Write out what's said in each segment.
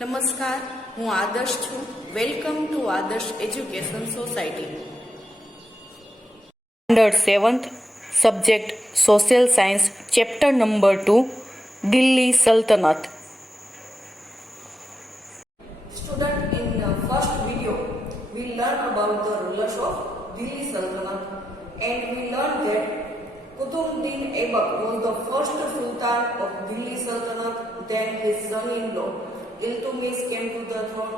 નમસ્કાર, હું આદર્શ છું. Welcome to Adarsh education society. Standard 7th, subject social science, chapter number 2, Delhi સલ્તનત. Student, in the first video, we learned about the rulers of Delhi Sultanate, and we learned that Qutbuddin Aibak was the first Sultan of Delhi Sultanate. Then his son-in-law Iltutmish came to the throne,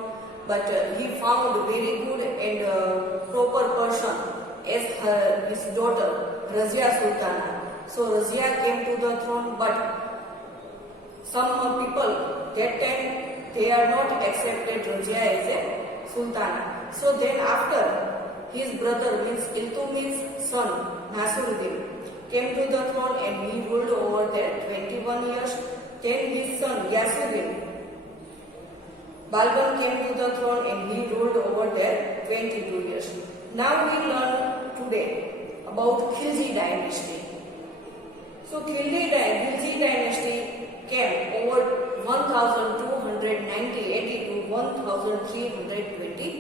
but he found very good and proper person as his daughter Razia Sultana. So Razia came to the throne, but some people that time they are not accepted Razia as a sultana. So then after his brother means Iltutmish's son Nasiruddin came to the throne and he ruled over there 21 years. Then his son Yasuddin Balban came to the throne and he ruled over there 22 years. Now we learn today about Khilji dynasty. So Khilji dynasty came over 1290 AD to 1320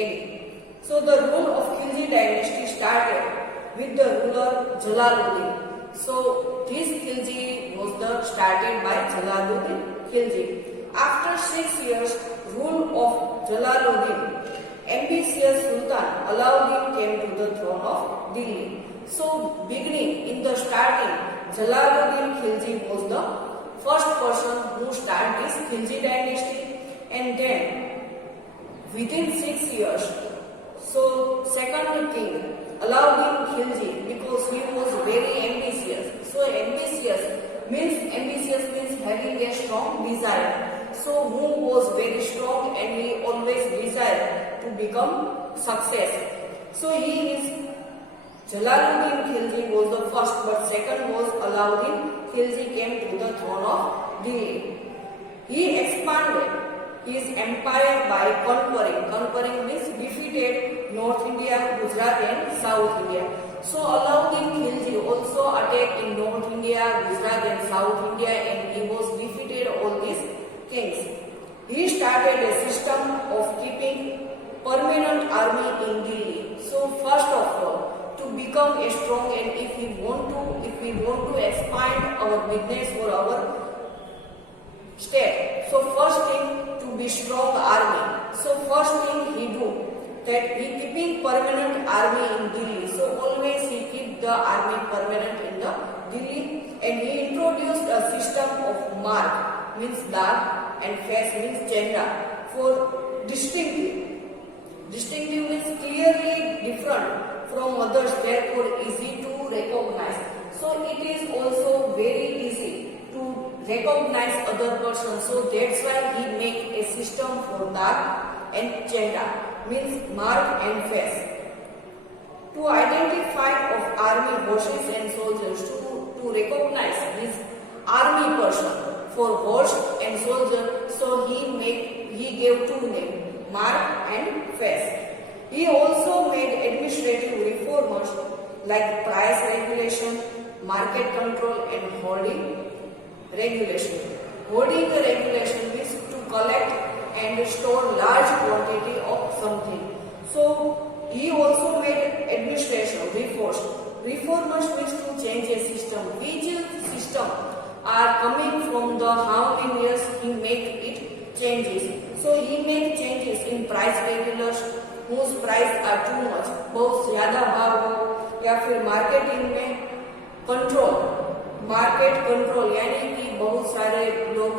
AD. So the rule of Khilji dynasty started with the ruler Jalaluddin. So this Khilji was started by Jalaluddin Khilji. After 6 years rule of Jalaluddin, ambitious Sultan Alauddin came to the throne of Delhi. So beginning in the starting, Jalaluddin Khilji was the first person who started this Khilji dynasty, and then within 6 years, so second king Alauddin Khilji, because he was very ambitious. So ambitious means having a strong desire. So who was very strong and he always desired to become success. So he is Jalaluddin Khilji was the first, but second was Alauddin Khilji came to the throne of Delhi. He expanded his empire by conquering. Conquering means defeated North India, Gujarat and South India. So Alauddin Khilji also attacked in North India, Gujarat and South India, and he was defeated all these kings. He started a system of keeping permanent army in Delhi. So first of all, to become a strong, and if we want to expand our business or our state, so first thing to be strong army. So first thing he do that he keeping permanent army in Delhi. So always he keep the army permanent in the Delhi, and he introduced a system of mark means dark and face means gender for distinctive. Distinctive means clearly different from others, therefore easy to recognize. So it is also very easy to recognize other persons. So that's why he make a system for dark and gender means mark and face. To identify of army horses and soldiers, to recognize his army person. For horse and soldier, so he gave two names, mark and face. He also made administrative reforms like price regulation, market control and hoarding regulation. Hoarding regulation means to collect and store large quantity of something. So he also made administration reforms. Reformers means to change a system. Which system are coming from the how many years he make it changes. So he make changes in price regulars whose price are too much, बहुत ज़्यादा भाव हो, या फिर marketing में control, market control यानी कि बहुत सारे लोग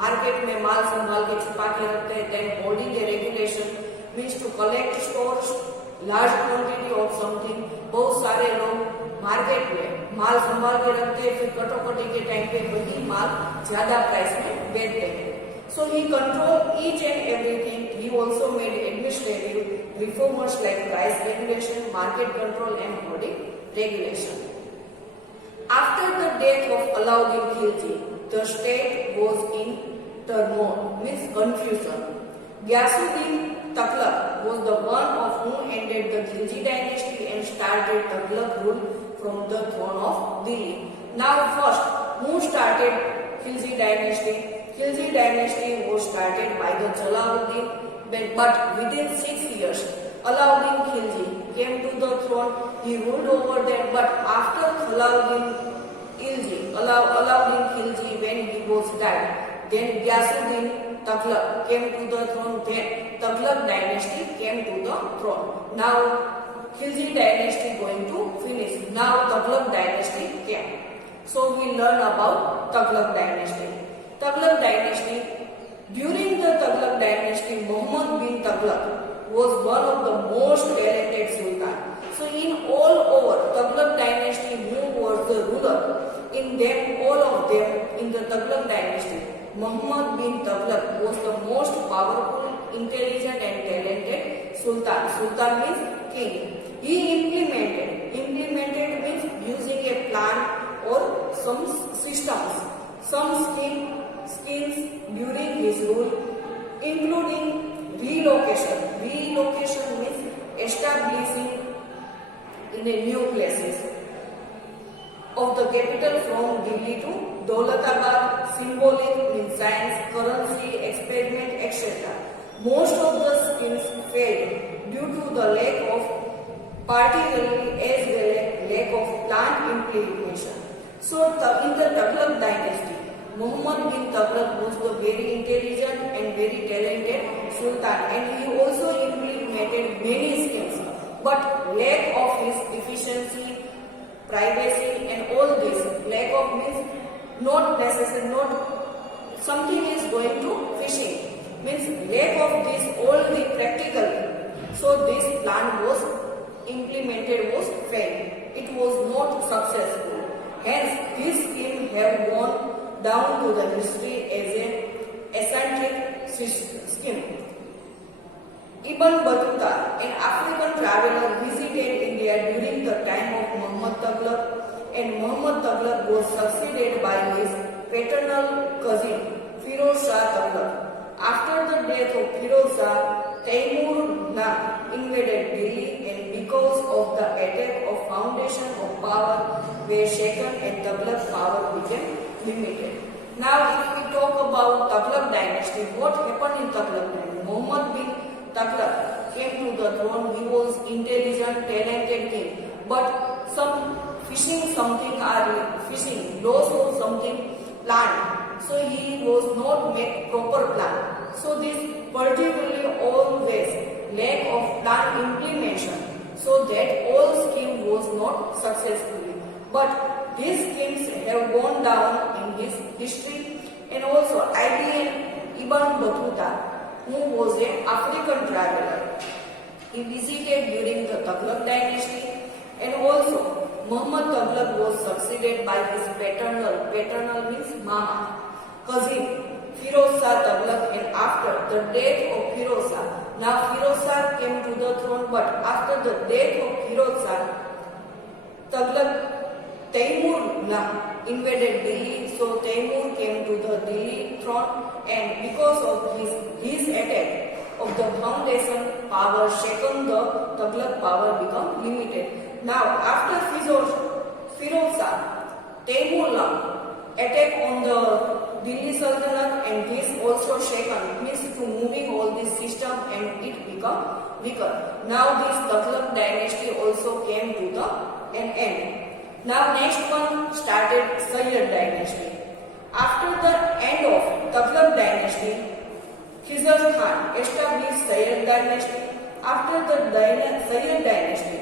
मार्केट में माल संभाल के छुपा के रखते हैं. Then holding a regulation means to collect stores large quantity of something. बहुत सारे लोग मार्केट में माल संभाल के रखते हैं, फिर कटौती के टाइम पे वही माल ज्यादा प्राइस में बेचते हैं. So he controlled each and everything. He also made administrative reforms like price regulation, market control and hoarding regulation. After the death of Alauddin Khilji, the state was in turmoil, means confusion. Ghiyasuddin Tughlaq was the one of whom ended the Khilji dynasty and started Tughlaq rule from the throne of Delhi. Now first, who started Khilji dynasty? Khilji dynasty was started started by the Jalaluddin, but within 6 years, Alauddin Khilji came to the throne. He ruled over them, but after Alauddin Khilji, when he was died, then Ghiyasuddin Tughlaq came to the throne. Then Tughlaq dynasty came to the throne. Now Khilji dynasty going to finish. Now Tughlaq dynasty came. So we learn about Tughlaq dynasty. Tughlaq dynasty. During the Tughlaq dynasty, Muhammad bin Tughlaq was one of the most talented sultan. So in all over Tughlaq dynasty, who was the ruler? In them, all of them, in the Tughlaq dynasty, Muhammad bin Tughlaq was the most powerful, intelligent and talented sultan. Sultan means king. He implemented means using a plan or some systems, some schemes during his rule, including relocation. Relocation means establishing in a new places of the capital from Delhi to Daulatabad, symbolic means science, currency, experiment, etc. Most of the schemes failed due to the lack of particularly as well as lack of planned implementation. So in the Tughlaq dynasty, Muhammad bin Tughlaq was the very intelligent and very talented sultan, and he also implemented many schemes. But lack of his efficiency, privacy, and all this, lack of means not necessary, not something is going to fishing, means lack of this all the practically. So this plan was implemented, was failed. It was not successful. Hence, this scheme have gone down to the history as an eccentric scheme. Ibn Battuta, an African traveler, visited India during the time of Muhammad Tughlaq, and Muhammad Tughlaq was succeeded by his paternal cousin Firoz Shah Tughlaq. After the death of Firoz Shah, Taimur invaded Delhi, and because of the attack of foundation of power were shaken and Tughlaq power became limited. Now if we talk about Tughlaq dynasty, what happened in Tughlaq dynasty? Muhammad bin Tughlaq came to the throne. He was intelligent, talented king, but some loss of something planned. So he was not make proper plan. So this particularly always lack of plan implementation, so that all scheme was not successful. But these schemes have gone down in his history. And also Ibn Battuta, who was an African traveler, he visited during the Tughlaq dynasty, and also Muhammad Tughlaq was succeeded by his paternal means mama, cousin Firoz Shah Tughlaq, and after the death of Firoz Shah, now Firoz Shah came to the throne, but after the death of Firoz Shah Tughlaq, Taimur invaded Delhi, so Taimur came to the Delhi throne, and because of his attack of the foundation power shaken, the Tughlaq power become limited. Now after Firoz Shah, Taimur attack on the Delhi Sultanate, and this also shaken, means to moving all this system, and it become weaker. Now this Tughlaq dynasty also came to an end. Now next one started Sayyid dynasty. After the end of Tughlaq dynasty, Khizr Khan established Sayyid dynasty. After the Sayyid dynasty,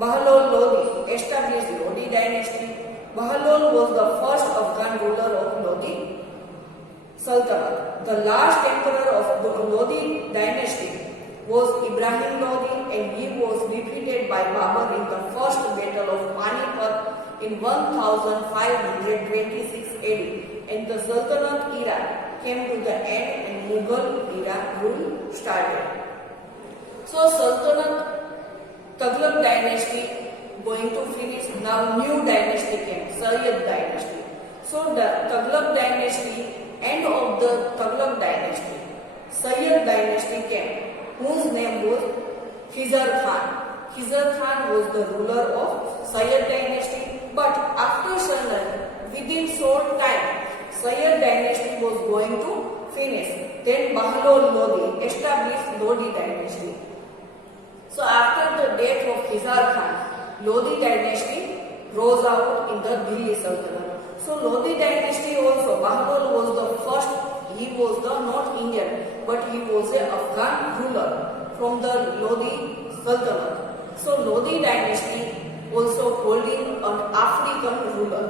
Bahlol Lodi established Lodi dynasty. Bahlol was the first Afghan ruler of Lodi Sultanate. The last emperor of the Lodi dynasty was Ibrahim Lodi, and he was defeated by Babur in the first battle of Panipat in 1526 AD, and the Sultanate era came to the end and Mughal era rule started. So Sultanate Tughlaq dynasty going to finish. Now new dynasty came, Sayyid dynasty. So the Tughlaq dynasty, end of the Tughlaq dynasty, Sayyid dynasty came, whose name was Khizr Khan. Khizr Khan was the ruler of Sayyid dynasty, but after Sayyid, within short time, Sayyid dynasty was going to finished. Then Bahlol Lodi established Lodi dynasty. So after the death of Khizar Khan, Lodi dynasty rose out in the Delhi Sultanate. So Lodi dynasty also, Bahlol was the first, he was the not Indian, but he was a Afghan ruler from the Lodi Sultanate. So Lodi dynasty also holding an African ruler.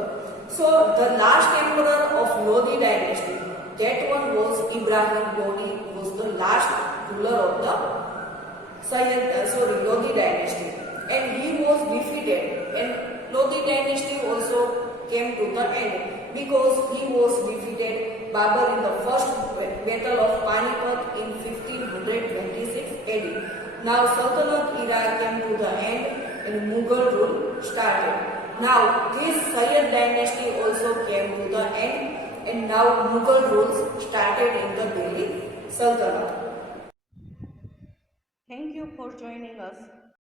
So the last emperor of Lodi dynasty, that one was Ibrahim Lodi, was the last ruler of the Lodi dynasty, and he was defeated, and Lodi dynasty also came to the end because he was defeated Babur in the first battle of Panipat in 1526 AD. Now Sultanate era came to the end and Mughal rule started. Now this Sayyid dynasty also came to the end, and now Mughal rules started in the Delhi Sultanate. Thank you for joining us.